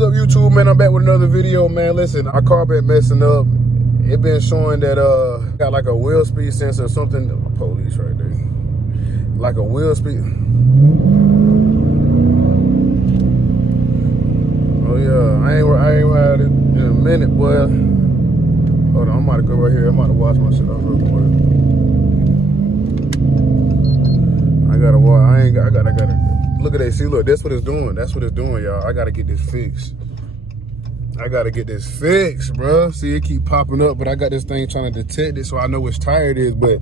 What is up, YouTube, man? I'm back with another video, man. Listen, our car been messing up. It been showing that got like a wheel speed sensor or something. Police right there. Like a wheel speed. Oh yeah, I ain't had it in a minute, boy. Hold on, I'm about to go right here. I'm about to wash my shit off real quick. I gotta look at that. See, look, that's what it's doing. That's what it's doing, y'all. I gotta get this fixed. I gotta get this fixed, bro. See, it keep popping up, but I got this thing trying to detect it so I know which tire it is, but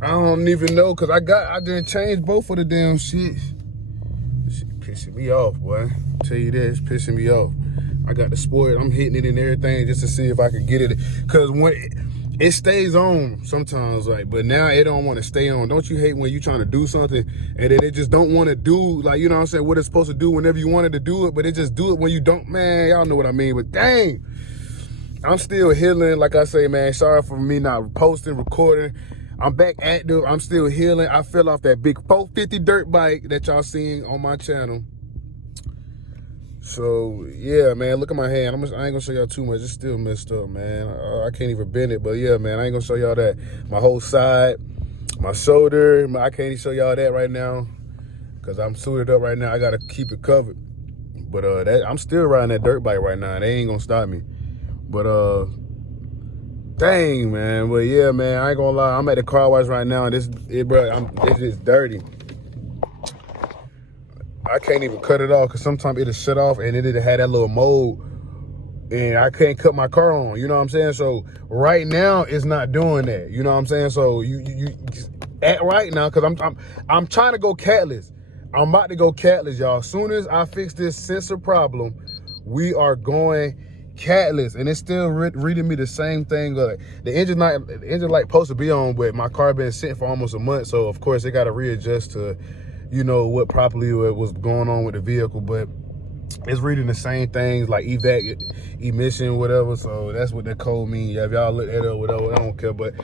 I don't even know, cause I didn't change both of the damn shit. This shit pissing me off, boy. I'll tell you that, it's pissing me off. I got the sport, I'm hitting it and everything just to see if I can get it. Cause when it stays on sometimes, like, but now it don't want to stay on. Don't you hate when you trying to do something and then it just don't want to do, like, you know what I'm saying, what it's supposed to do whenever you wanted to do it, but it just do it when you don't, man, y'all know what I mean. But dang, I'm still healing. Like I say, man, sorry for me not posting, recording. I'm back active, I'm still healing. I fell off that big 450 dirt bike that y'all seen on my channel. So yeah, man, look at my hand. I ain't gonna show y'all too much. It's still messed up, man. I can't even bend it, but yeah, man, I ain't gonna show y'all that. My whole side, my shoulder, I can't even show y'all that right now because I'm suited up right now. I gotta keep it covered. But I'm still riding that dirt bike right now. They ain't gonna stop me. But dang, man. But yeah, man, I ain't gonna lie. I'm at the car wash right now, and it's just dirty. I can't even cut it off because sometimes it'll shut off and it'll have that little mold and I can't cut my car on, you know what I'm saying? So right now it's not doing that, you know what I'm saying? So you at right now, because I'm trying to go Catless. I'm about to go Catless, y'all. As soon as I fix this sensor problem, we are going Catless, and it's still reading me the same thing. The engine light supposed to be on, but my car been sitting for almost a month, so of course it got to readjust to, you know, what properly was going on with the vehicle. But it's reading the same things like evac, emission, whatever. So that's what that code means. Yeah, if y'all look at it or whatever, I don't care. But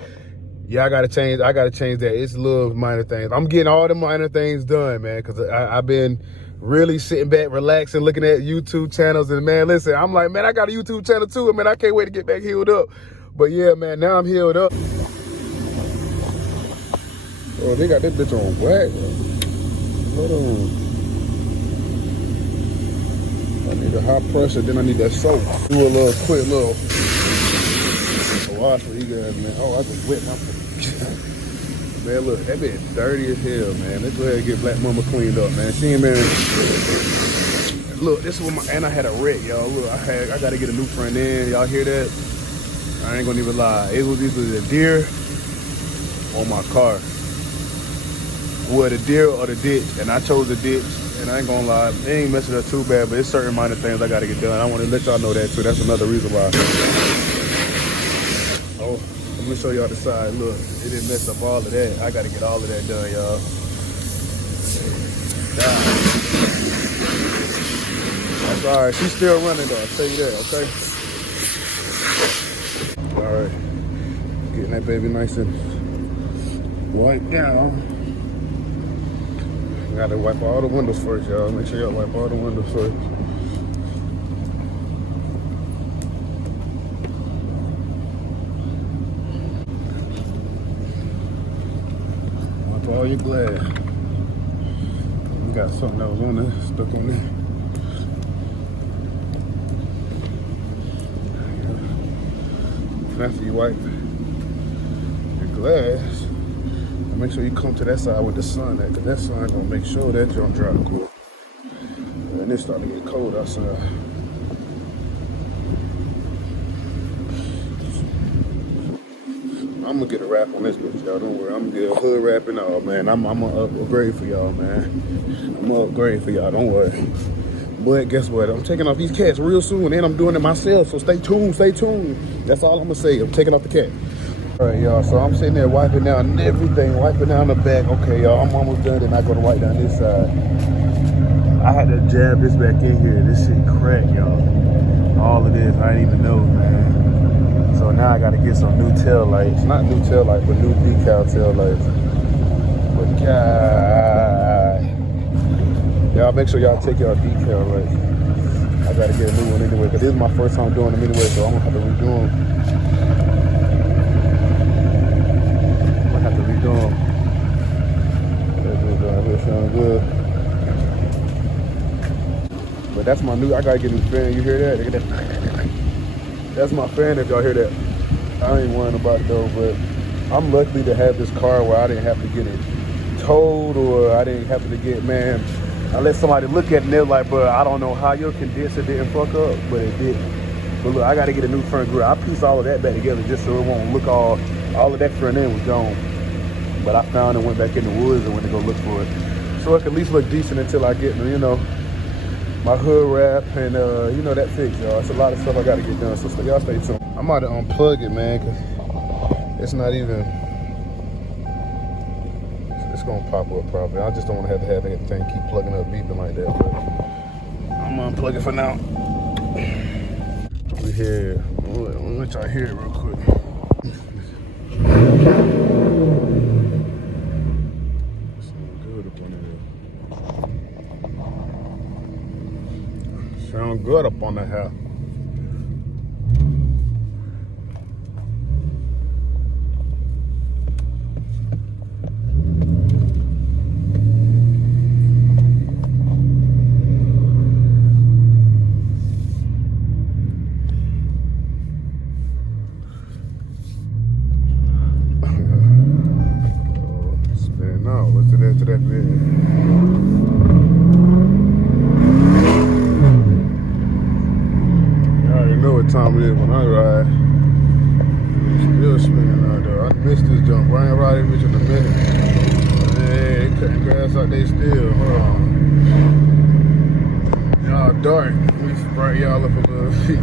yeah, I gotta change that. It's little minor things. I'm getting all the minor things done, man, because I've been really sitting back, relaxing, looking at YouTube channels. And man, listen, I'm like, man, I got a YouTube channel too, and man, I can't wait to get back healed up. But yeah, man, now I'm healed up. Oh, they got this bitch on whack. Hold on. I need a high pressure, then I need that soap. Do a little quick little wash for you guys, man. Oh, I just wet my man, look, that bitch dirty as hell, man. Let's go ahead and get Black Mama cleaned up, man. She ain't been. Look, this is what and I had a wreck, y'all. Look, I gotta get a new front end. Y'all hear that? I ain't gonna even lie. It was either the deer on my car. Well, the deer or the ditch, and I chose the ditch, and I ain't gonna lie, it ain't messing up too bad, but it's certain minor things I gotta get done. I wanna let y'all know that too. That's another reason why. Oh, let me show y'all the side. Look, it didn't mess up all of that. I gotta get all of that done, y'all. That's all right, she's still running though, I'll tell you that, okay? All right, getting that baby nice and wiped down. Gotta wipe all the windows first, y'all. Make sure y'all wipe all the windows first. Wipe all your glass. We got something that was on there, stuck on there. After you wipe your glass, make sure you come to that side with the sun at, because that sun gonna make sure that jump dry quick. And it's starting to get cold outside. I'm gonna get a wrap on this bitch, y'all. Don't worry. I'm gonna get a hood wrap and all, man. I'm gonna upgrade for y'all, man. I'm gonna upgrade for y'all. Don't worry. But guess what? I'm taking off these cats real soon, and I'm doing it myself. So stay tuned. Stay tuned. That's all I'm gonna say. I'm taking off the cat. All right, y'all, so I'm sitting there wiping down everything, wiping down the back. Okay, y'all, I'm almost done, and I'm gonna wipe down this side. I had to jab this back in here. This shit cracked, y'all. All of this, I didn't even know, man. So now I gotta get some new tail lights. Not new tail lights, but new decal tail lights. But God, y'all make sure y'all take y'all decal lights. I gotta get a new one anyway, because this is my first time doing them anyway, so I'm gonna have to redo them. I'm gonna have to redo them. That dude sound good. But that's my new, I gotta get a new fan. You hear that? Look at that. That's my fan if y'all hear that. I ain't worrying about it though, but I'm lucky to have this car where I didn't have to get it towed, or I didn't have to get, man, I let somebody look at it and they're like, bro, I don't know how your condenser didn't fuck up, but it didn't. But look, I gotta get a new front grill. I pieced all of that back together just so it won't look all of that front end was gone. But I found it, went back in the woods and went to go look for it. So it can at least look decent until I get, you know, my hood wrap and, you know, that fix, y'all. It's a lot of stuff I gotta get done, so y'all stay tuned. I'm about to unplug it, man, because it's not even, it's gonna pop up probably. I just don't want to have everything keep plugging up, beeping like that, but I'm gonna unplug it for now. We here, let y'all hear it real quick. Sound good up on the hair. Spin out. What's to that bit? Know what time it is when I ride. Still spinning out there. I missed this jump. I ain't riding bitch in a minute. Hey, they cutting grass out they still. Hold on. Y'all dark. We bright y'all up a little feet.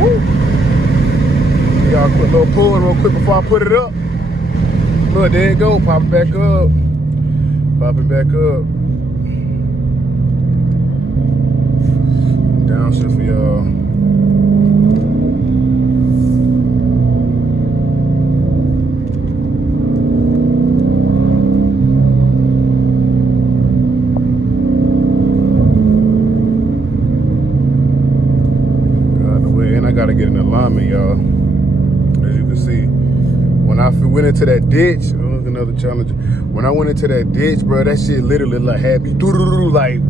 Woo! Y'all quick little pulling real quick before I put it up. Look, there it go, popping back up. Popping back up. Downshift for y'all. Out the way, and I gotta get an alignment, y'all. As you can see. When I went into that ditch, another challenge. When I went into that ditch, bro, that shit literally like had me like,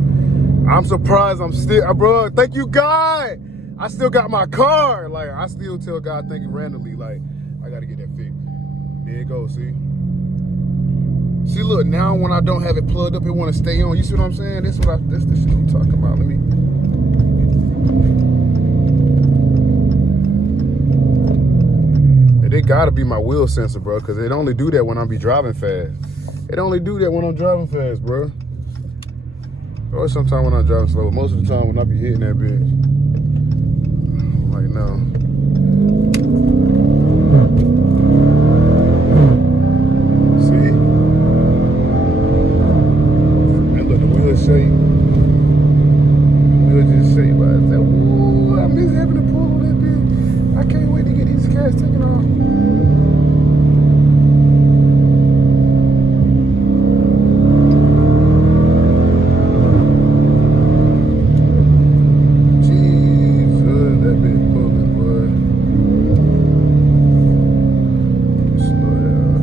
I'm surprised I'm still, bro, thank you, God. I still got my car. Like, I still tell God thank you randomly. Like, I gotta get that fixed. There it goes, see? See, look, now when I don't have it plugged up, it wanna stay on. You see what I'm saying? That's the shit I'm talking about. Let me. It gotta be my wheel sensor, bro, because it only do that when I be driving fast. It only do that when I'm driving fast, bro. Or sometimes when I'm driving slow. Most of the time when I be hitting that bitch. Like now. See? And look, the wheel shake. The wheel just shake, but I said, ooh, I miss having to pull on that bitch. I can't wait to get these cats taken off. Jesus, that bitch pulling, boy. Slow down.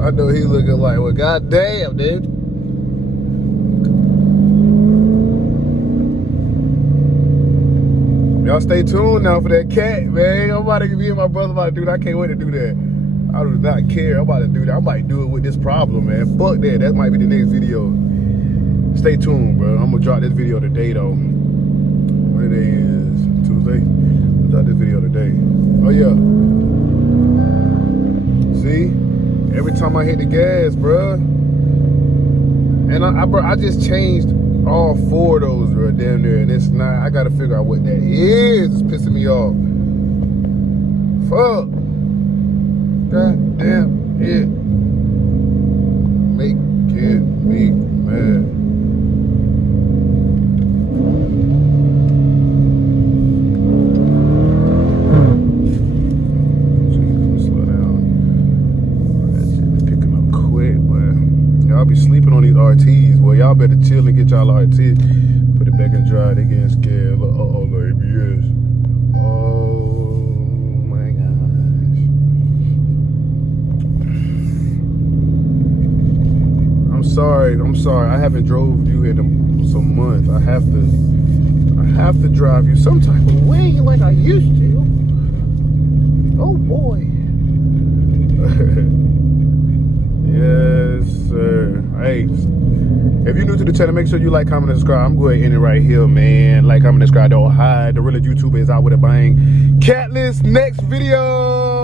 I know he looking like, well, goddamn, dude. Y'all stay tuned now for that cat, man. I'm about to be my brother about to do that. I can't wait to do that. I do not care. I'm about to do that. I might do it with this problem, man. Fuck that. That might be the next video. Stay tuned, bro. I'm gonna drop this video today, though. What today is? Tuesday? I'll drop this video today. Oh, yeah. See? Every time I hit the gas, bro. And I just changed all 4 of those, bro, damn near, and it's not, I gotta figure out what that is. It's pissing me off. Fuck. God damn it. Making me mad. sleeping on these RTs. Well, y'all better chill and get y'all RT. Put it back in drive. They getting scared. Look, uh-oh, the ABS. Oh my gosh. I'm sorry. I haven't drove you in some months. I have to drive you some type of way like I used to. Oh boy. Yes, sir. Hey, if you're new to the channel, make sure you like, comment, and subscribe. I'm going to end it right here, man. Like, comment, and subscribe. Don't hide. The real YouTuber is out with a bang. Catless, next video.